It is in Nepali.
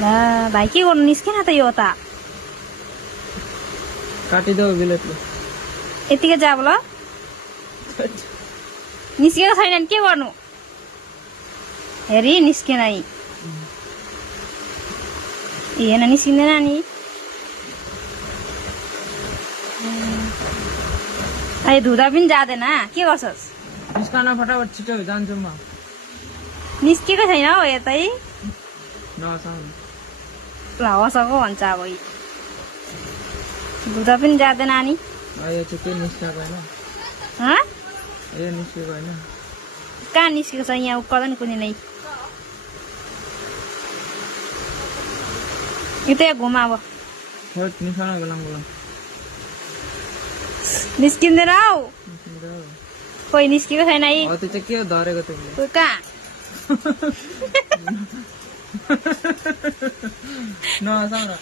भाइ के गर्नु निस्केन त यो त काटिदेऊ बिलेटले यतिकै जाब ल निस्केको छैन के गर्नु हेरी निस्केन है हेर्न निस्किँदैन नि अहिले धुँदा पनि जाँदैन के गर्छस् निस्कन फटाफट छिटो जान्छु म निस्केको छैन हौ यतै नहसाउनु ल हँसाएको भन्छ अब धुँदा पनि जाँदैन नि यो चाहिँ के निस्केको होइन यो निस्केको होइन कहाँ निस्केको छ यहाँ उक्काउँदा नि कुनै नै यो त घुमा अब निस्कन बोलाउँ निस्किँदैन हौ खोइ निस्केको छैन है त्यो चाहिँ के धरेको तिमीले कहाँ नहसाउ न